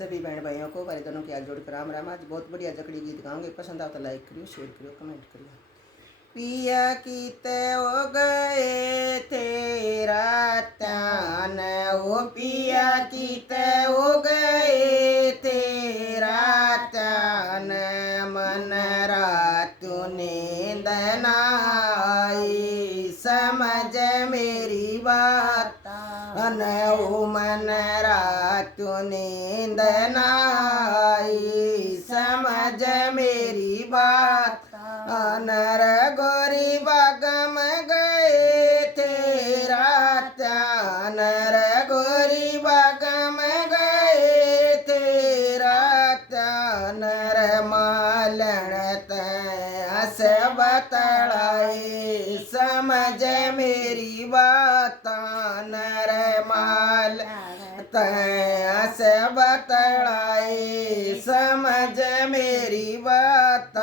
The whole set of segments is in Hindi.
सभी बहन भाइयों को हमारे दोनों के हाथ जोड़कर राम राम। आज बहुत बढ़िया जकड़ी गीत गाओगे, पसंद आता लाइक करियो, शेयर करियो, कमेंट करियो। पिया कीते हो गए तेरा त्यान, ओ पिया कीते हो गए तेरा त्यान, मन रात नींद न आई, समझ मेरी बात न ओ मन रात नींद न आई, समझ मेरी बात। नर गोरी बागम गए तेरा त्यान, नर गोरी बागम गए तेरा त्यान, नर मालन तस बतड़ाए, समझ मेरी बात। नर माल तस बतड़ाए, समझ मेरी बात।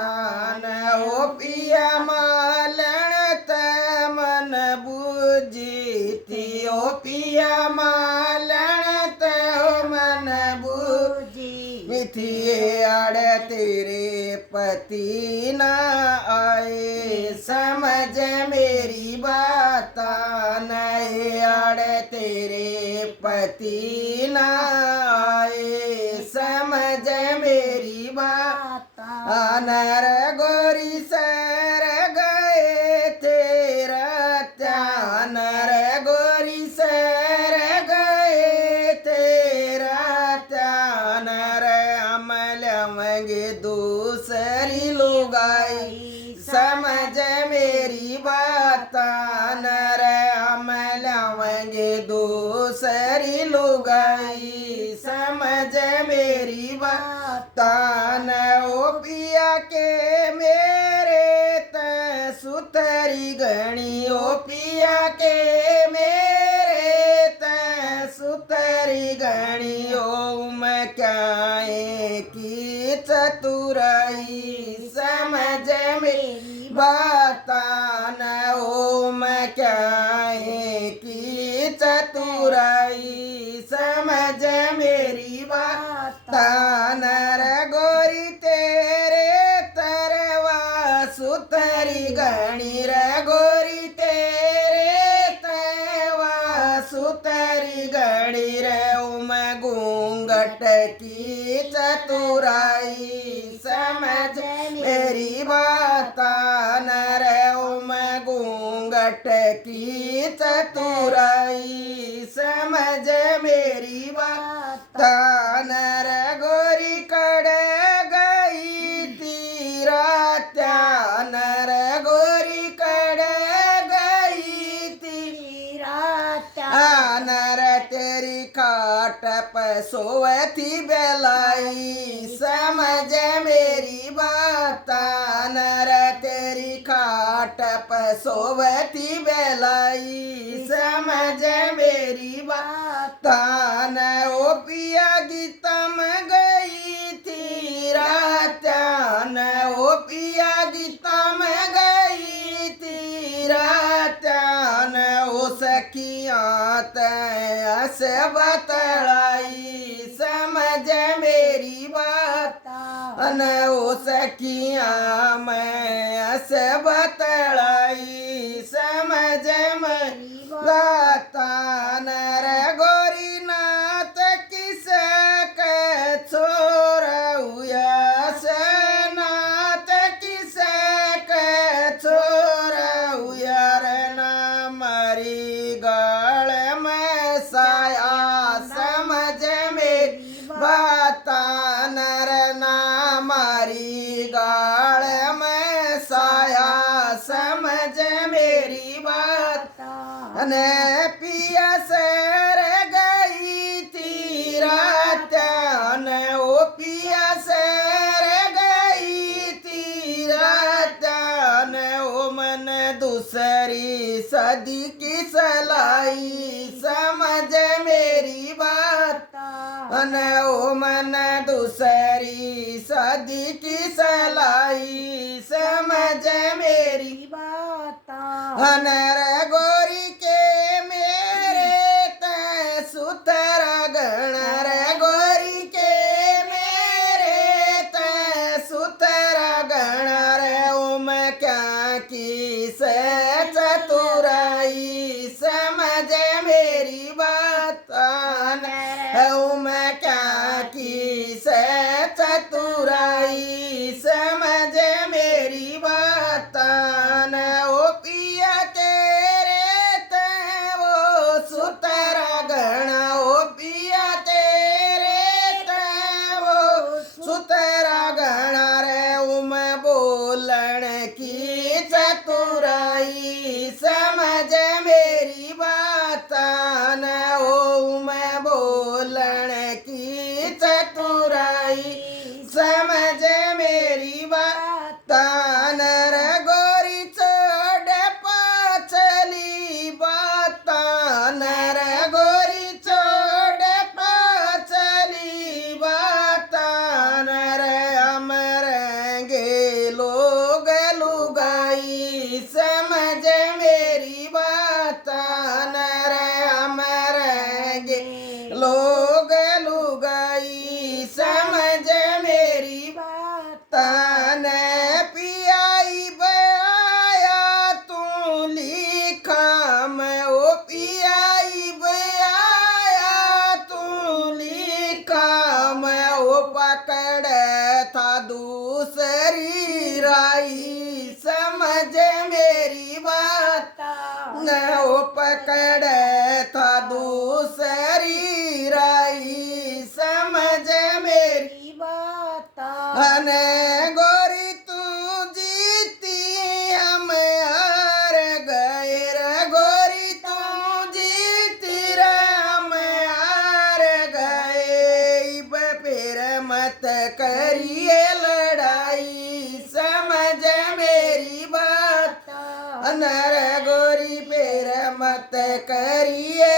ओ पिया मालन त मन बूझी, ओ पिया मालन त मन बूझी थी, अड़ तेरे पति न आए, समझ मेरी बात। नए अड़ तेरे पति न आए, समझ मेरी बात। नर गोरी सर गए तेरा त्यान, नर गोरी सर गए तेरा त्यान, नर अमल मंगे दूसरी लुगाई, समझ मेरी बात। नर अमल मंगे दूसरी लुगाई, समझ मेरी बात। ओ पिया के मेरे त सुतरी गणी, ओ पिया के मेरे त सुतरी गणी, ओम क्याए की चतुराई, समझ मेरी बात। ओम क्याए की चतुराई, समझ मेरी बात। नर गोरी तेरे तरवा सुतरी गणी, रे गोरी तेरे तरवा सुतरी गणी, रे उम घूंघट की चतुराई, समझ मेरी बात। नर उम घूंघट की चतुराई, समझ मेरी बात। नर गोरी कड़ गई तीरा त्यान, नर गोरी कड़ गई तीरा त्यान, नर तेरी खाट पर सोवती बेलाई, समझ मेरी बात। नर तेरी खाट पर सोवती बेलाई, समझ मेरी बात। ओ पिया गीतम गई तीरा त्यान, ओ पिया गीतम गई तीरा त्यान, ओ सखिया तस बतड़ाई, समझ मेरी बात। ओ सखिया मैं अस बतड़ाई, समझ मेरी बात। नर गोरी नाथ किस छोरा से नाथ किस छोरा ना मारी गाल में साया, समझ मेरी बात। नर ना मारी गाल में साया, समझ मेरी बात। ने पिया सर गई तीरा त्यान, ओ पिया सर गई तीरा त्यान, ओ मन दूसरी सदी की सलाई, समझ मेरी बात। ओ मन दूसरी सदी की सलाई, समझ मेरी बात। नर गोरी के मेरे त सुतरा गण, रे गोरी के क्या की से चतुराई समझ मेरी बात न ओ पिया तेरे ते वो सुतरा गणा ओ पिया तेरे ते वो सुतरा गणा रे उम बोलन की चतुराई समझ मेरी बात न ओम बोलन की चतुराई समझ मेरी बात नर गोरी चोड़ पाचली बात नर गोरी चोड़ पाचली बात नर अमरेंगे लोग लुगाई समझ मेरी बात नर अमरेंगे लोग लुगाई समझ मेरी बात न पियाई बया तू लिखा मैं ओ पियाई बया तू लिखा मैं ओ पकड़ था दूसरी राई समझ मेरी बात न ओ पकड़ था दूसरी राई समझ मेरी बात अने गोरी तू जीती हम हार गए रे गोरी तू जीती रे हम हार गए अब फिर मत करिए लड़ाई समझ मेरी बात नर गोरी फिर मत करिए